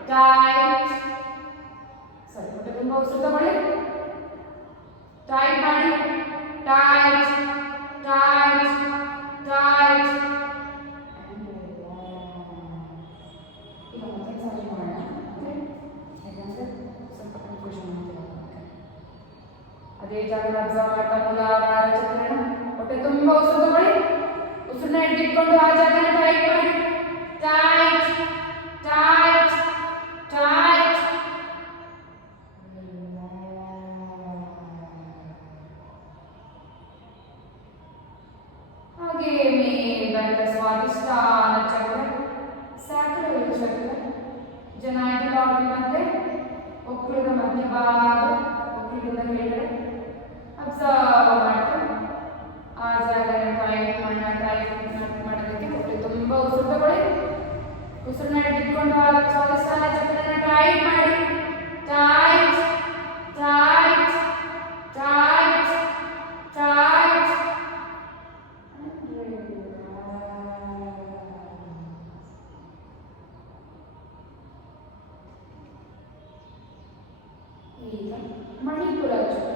ಟೈಟ್ ಸರಿ ಹೊಟ್ಟೆ ತುಂಬ ಉಸಿರು ತಗೊಳ್ಳಿ ಟೈಟ್ ಮಾಡಿ ಟೈಟ್ ಟೈಟ್ ಟೈಟ್ ಈಗ ಮತ್ತೆ ಸರಿ ಮಾಡೋಣ ಯಾಕಂದರೆ ಸ್ವಲ್ಪ ಕನ್ಫ್ಯೂಷನ್ ಆಗ್ತಿದೆ ಅದೇ ಜಾಗದ ಅಬ್ಸರ್ವ್ ಮಾಡ್ತಾ ಮೂಲಾಧಾರ ಚಕ್ರನ ಹೊಟ್ಟೆ ತುಂಬ ಉಸಿರು ತಗೊಳ್ಳಿ. ಉಸಿರನ್ನ ಹಿಡಿದುಕೊಂಡು ಆ ಜಾಗನ ಟೈಟ್ ಮಾಡಿ. Tight tight tight. ಹಾಗೆ ಮೇಲ್ಬಂದ ಸ್ವಾದಿಷ್ಠಾನ ಚಕ್ರ, ಸ್ಯಾಕ್ರಲ್ ಚಕ್ರ, ಜನಾಂಗವಾಗಿ ಮತ್ತೆ ಒಕ್ಕಲದ ಮಧ್ಯಭಾಗ, ಒಕ್ಕಲದ ಕೆಳಗಡೆ ಅಬ್ಸರ್ವ್ ಮಾಡ್ತಾ ಆ ಜಾಗನ ಟೈಟ್ ಮಾಡೋದಕ್ಕೆ ಹೊಟ್ಟೆ ತುಂಬ ಉಸಿರು ತಗೊಳ್ಳಿ. ಉಸಿರನ್ನ ಹಿಡಿದುಕೊಂಡು ಆ ಸ್ವಾದಿಷ್ಠಾನ ಚಕ್ರನ ಟೈಟ್ ಮಾಡಿ. Tight tight tight tight. ಈಗ ಮಣಿಪುರ ಚಕ್ರ,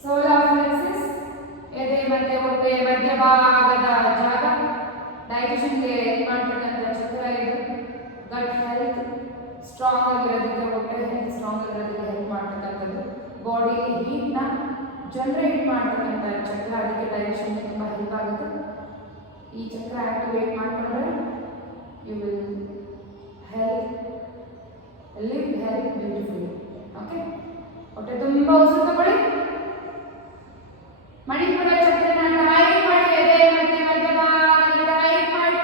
ಸೋಲಾರ್ ಪ್ಲೆಕ್ಸಸ್, ಎದೆ ಮತ್ತೆ ಹೊಟ್ಟೆ ಮಧ್ಯಭಾಗದ ಜಾಗ, ಡೈಜೆಷನ್ಗೆ ಮಾಡ್ತಕ್ಕಂಥ ಚಕ್ರ ಇದು. ಗಟ್ ಹೆಲ್ತ್ ಸ್ಟ್ರಾಂಗ್ ಆಗಿರೋದಕ್ಕೆ, ಹೊಟ್ಟೆ ಹೆಲ್ತ್ ಸ್ಟ್ರಾಂಗ್ ಆಗಿರೋದಕ್ಕೆ ಹೆಲ್ಪ್ ಮಾಡ್ತಕ್ಕಂಥದ್ದು. ಬಾಡಿ ಹೀಟ್ನ ಜನರೇಟ್ ಮಾಡ್ತಕ್ಕಂಥ ಚಕ್ರ, ಅದಕ್ಕೆ ಡೈಜೆಷನ್ಗೆ ತುಂಬ ಹೆಲ್ಪ್ ಆಗುತ್ತೆ. ಈ ಚಕ್ರ ಆಕ್ಟಿವೇಟ್ ಮಾಡಿಕೊಂಡ್ರೆ you will health live health beautifully. Okay, ಹೊಟ್ಟೆ ತುಂಬ ಉಸಿರು ತಗೊಳ್ಳಿ. ಮಣಿಪುರ ಚಕ್ರನ ಟೈಟ್ ಮಾಡಿ, ಎದೆ ಮತ್ತೆ ಮಧ್ಯಭಾಗದಲ್ಲಿ ಟೈಟ್ ಮಾಡಿ.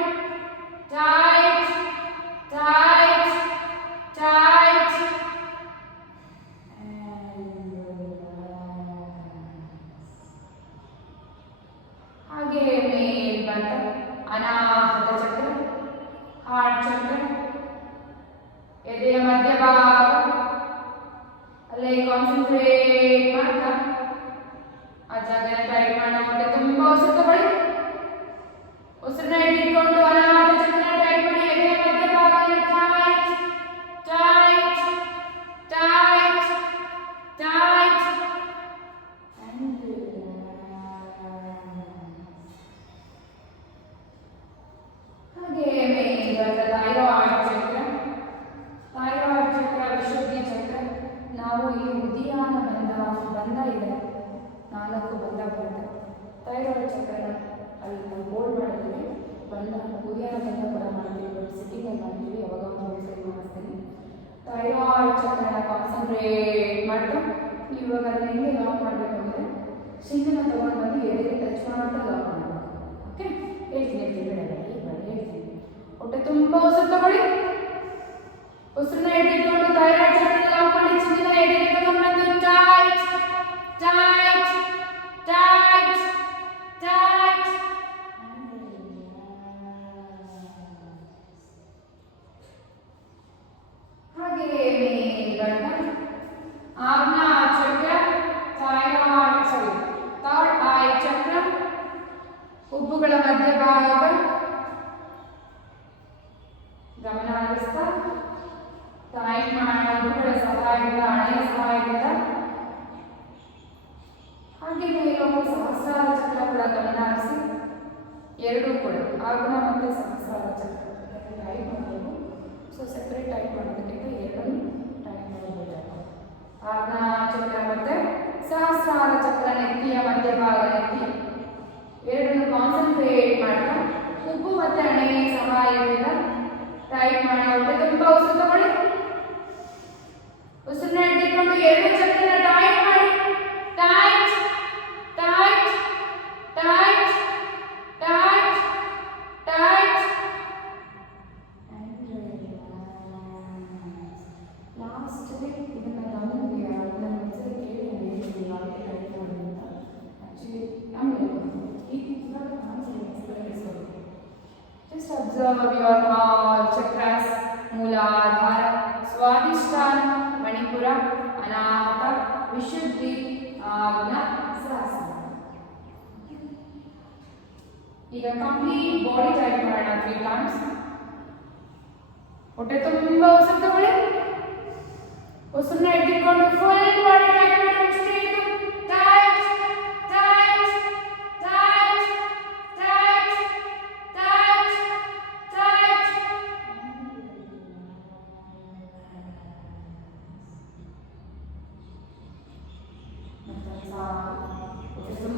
Tight tight tight. ಹಾಗೆ ಮೇಲ್ಬಂದ ಅನಾಹತ ಚಕ್ರ, ಹಾರ್ಟ್ ಚಕ್ರ, ಎದೆಯ ಮಧ್ಯಭಾಗ, ಅಲ್ಲೇ ಕಾನ್ಸಂಟ್ರೇಟ್ ಮಾಡ್ತಾ ಆ ಜಾಗನ ಟೈಟ್ ಮಾಡಿ. ಹೊಟ್ಟೆ ತುಂಬ ಉಸಿರು ತಗೊಳ್ಳಿ. ಉಸಿರನ್ನ ಹಿಡಿದುಕೊಂಡು ಅನಾಹತ ಚಕ್ರ ಟೈಟ್ ಮಾಡಿ. ಎದೆಯ ಮಧ್ಯಭಾಗದಲ್ಲಿ ಟೈಟ್ ಟೈಟ್ ಟೈಟ್ ಟೈಟ್. ಹಾಗೆ ಮೇಲ್ಬಂದ ಥೈರಾಯ್ಡ್ ಚಕ್ರ, ಥೈರಾಯ್ಡ್ ಚಕ್ರ ವಿಶುದ್ಧಿ ಚಕ್ರ. ನಾವು ಈ ಉದಯಾನ ಬಂಧ ಇದೆ, 4 ಬಂಧ ಬರುತ್ತೆ. ಥೈರಾಯ್ಡ್ ಚಕ್ರನ ಅಲ್ಲಿ ನಾವು ಹೋಲ್ಡ್ ಮಾಡೋದಕ್ಕೆ ಬಂಧ, ಉದಯಾನ ಬಂಧ ಕೂಡ ಮಾಡ್ತೀವಿ, ಬಟ್ ಸಿಟ್ಟಿಂಗಲ್ಲಿ ಮಾಡ್ತೀವಿ. ಯಾವಾಗ ಒಂದು ಸರಿ ಮಾಡಿಸ್ತೀನಿ. ಥೈರಾಯ್ಡ್ ಚಕ್ರನ ಕಾನ್ಸಂಟ್ರೇಟ್ ಮಾಡ್ತಾ ಇವಾಗ ಅದನ್ನ ಹೆಂಗೆ ಲಾಕ್ ಮಾಡಬೇಕು ಅಂದರೆ, ಶಿಂಗನ ತಗೊಂಡು ಬಂದು ಎದೆಗೆ ಟಚ್ ಮಾಡ್ತಾ ಲಾಕ್ ಮಾಡಬೇಕು. ಓಕೆ, ಹೇಳ್ತೀನಿ ಹೇಳ್ತೀನಿ. ಹೊಟ್ಟೆ ತುಂಬ ಉಸಿರು ತಗೊಳ್ಳಿ. ಉಸಿರನ್ನ ಹಿಡಿದುಕೊಂಡು ಥೈರಾಯ್ಡ್ ಚಕ್ರನ ಲಾಕ್ ಮಾಡಿ. ಚಿನ್ನದ ಎದೆಗೆ ತಗೊಂಡು ಬಂದು ಟೈಟ್ ಟೈಟ್ ಟೈಟ್ ಟೈಟ್. ಹಾಗೆ ಮೇಲ್ಬಂದ ಆಜ್ಞಾ ಚಕ್ರ, ಥರ್ಡ್ ಐ ಚಕ್ರ, ಉಬ್ಬುಗಳ ಮಧ್ಯಭಾಗ, ಗಮನ ಹರಿಸ್ತಾ ಟೈಟ್ ಮಾಡೋಣ ಉಬ್ಬುಗಳ ಸಹಾಯದಿಂದ, ಹಣೆಯ ಸಹಾಯದಿಂದ. ಹಾಗೆ ಮೇಲೊಂದು ಸಹಸ್ರಾರ ಚಕ್ರ ಕೂಡ ಗಮನ ಹರಿಸಿ, ಎರಡೂ ಕೂಡ ಆಜ್ಞಾ ಮತ್ತು ಸಹಸ್ರಾರ ಚಕ್ರ ಟೈಟ್ ಮಾಡಬೇಕು. ಸೊ ಸೆಪರೇಟ್ ಟೈಟ್ ಮಾಡೋದಕ್ಕಿಂತ ಎರಡನ್ನು ಟೈಟ್ ಮಾಡಬೇಕು. ಆಜ್ಞಾ ಚಕ್ರ ಮತ್ತು ಸಹಸ್ರಾರ ಚಕ್ರ ನೆತ್ತಿಯ ಮಧ್ಯಭಾಗ, ನೆತ್ತಿ ಎರಡನ್ನು ಕಾನ್ಸಂಟ್ರೇಟ್ ಮಾಡ್ತಾ ಉಬ್ಬು ಮತ್ತು ಹಣೆಯ ಸಹಾಯದಿಂದ ಟೈಟ್ ಮಾಡಿ. ಹೊಟ್ಟೆ ತುಂಬ ಉಸಿರು ತಗೊಳ್ಳಿ. ಉಸಿರನ್ನ ಹಿಡಿದುಕೊಂಡು ಎರಡು ಚಕ್ರನ ಟೈಟ್ ಮಾಡಿ. Tight tight tight tight tight. ಲಾಸ್ಟ್ಗೆ ಇದನ್ನ ಗಮನಿಸಿ, ಅದನ್ನ ಒಂದ್ಸರಿ ಕೇಳಿ ನಾನು ಹೇಳ್ತೀನಿ ಯಾವ ಟೈಟ್ ಮಾಡಿ ಅಂತ. ಆ್ಯಕ್ಚುಲಿ ಆಮೇಲೆ ಇವಾಗ just observe your all chakras, Mooladhara, Swadhisthana, Manipura, Anahata, Vishuddhi, Agna, Sahasrara. ಈಗ ಕಂಪ್ಲೀಟ್ ಬಾಡಿ ಟೈಟ್ ಮಾಡೋಣ 3 times. ಹೊಟ್ಟೆ ತುಂಬ ಉಸಿರು ತಗೊಳ್ಳಿ. ಉಸಿರನ್ನ ಹಿಡಿದುಕೊಂಡು ಫುಲ್ ಬಾಡಿ ಟೈಟ್ ಮಾಡಿ. Tight tight tight tight tight tight.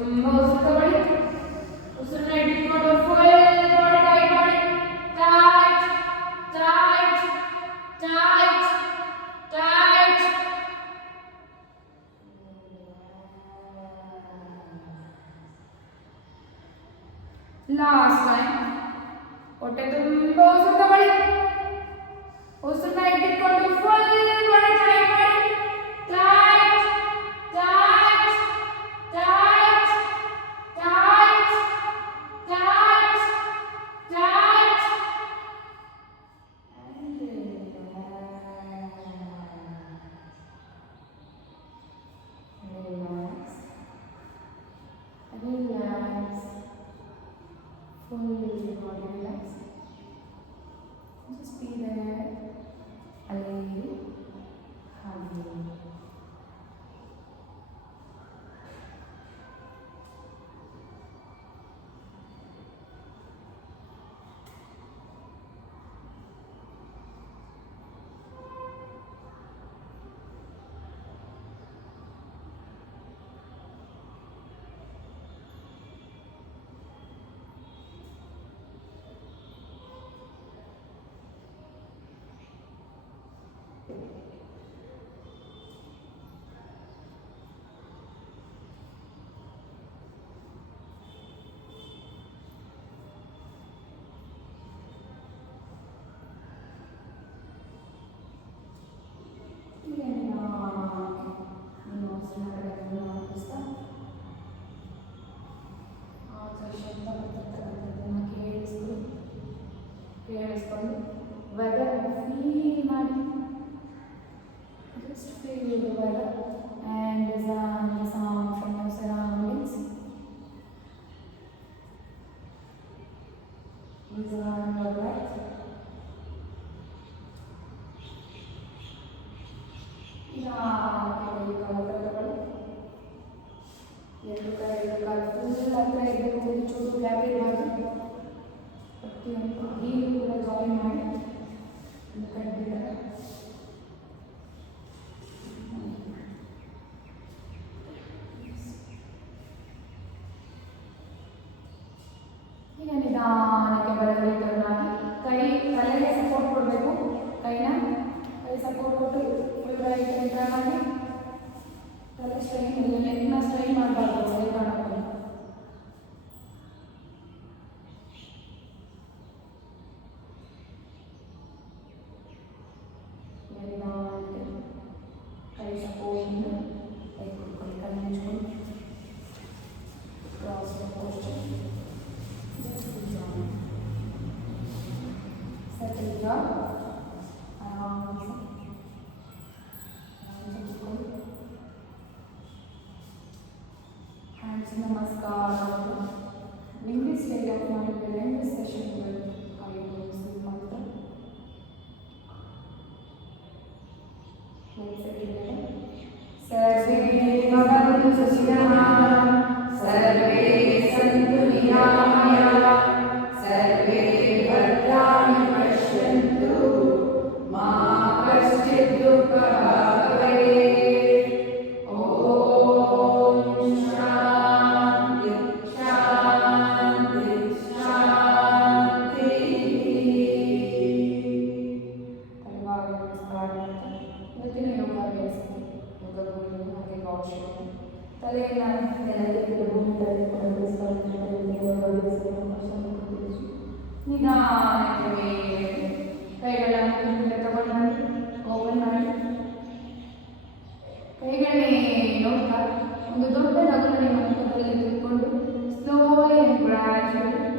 ತುಂಬ ಉಸಿರು ತಗೊಳ್ಳಿ. Last time. ಹೊಟ್ಟೆ ತುಂಬ ಉಸಿರು ತಗೊಳ್ಳಿ. ಉಸಿರನ್ನ ಇಟ್ಕೊಂಡು ಫುಲ್ ಮಾಡಿ ಟೈಟ್ ಮಾಡಿ. Tight tight tight tight tight tight and relax. Relax. Full body relax. Just be there. Alay. Hug. ಕೇಳಿಸ್ಕೊಂಡು ವೆದರ್ ಫೀಲ್ ಮಾಡಿ. Just feel the weather and listen the sound from your surroundings. Listen your breath. ಎರಡು ಕಾಲು full ಹತ್ರ ಇರಬೇಕು. ಚೂರು gap ಇರಬಾರ್ದು. ಪ್ರತಿಯೊಂದು ಹೀಗೆ ಕೂಡ ಜಾಯಿನ್ ಮಾಡಿ ಕಟ್ಟಿದ್ದಾರೆ. ಈಗ ನಿಧಾನಕ್ಕೆ ಬರಲಿ ಟರ್ನ್ ಆಗಿ ಕೈ ತಲೆಗೆ ಸಪೋರ್ಟ್ ಕೊಡಬೇಕು. ಕೈ ಸಪೋರ್ಟ್ ಕೊಟ್ಟು ಫುಲ್ ರೈಟ್ ಟರ್ನ್ ಆಗಿ ತಲೆ ಸ್ಟ್ರೈನ್ ನೆಕ್ನ ಸ್ಟ್ರೈನ್ ಮಾಡಬಾರ್ದು. ಕೈ ಕಾಣಬೇಕು. ಕೈ ಸಪೋರ್ಟ್ ಕೈ ಕೊಡ್ಕೊಳ್ಳಿ. ಕಣ್ಣು ಮುಚ್ಕೊಂಡು cross posture. Settle job. Hands namaskar. Bring this state of mind to end this session with Ayurveda mantra. Let's say it. Sarve bhavantu sukhinaha, sarve santu niramaya, sarve bhadrani pashyantu, ma kaschid dukkha bhavate. ನಿಧಾನಕ್ಕೆ ಕೈಗಳನ್ನು ಮುಂದೆ ತಗೊಂಡು ಬನ್ನಿ. Open ಮಾಡಿ. ಕೈಗಳನ್ನೇ ನೋಡ್ತಾ ಒಂದು ದೊಡ್ಡ ನಗುವನ್ನು ನಿಮ್ಮ ಮುಖದಲ್ಲಿ ತಿಳ್ಕೊಂಡು ಸ್ಲೋಲಿ ಆ್ಯಂಡ್ ಗ್ರ್ಯಾಜುವಲಿ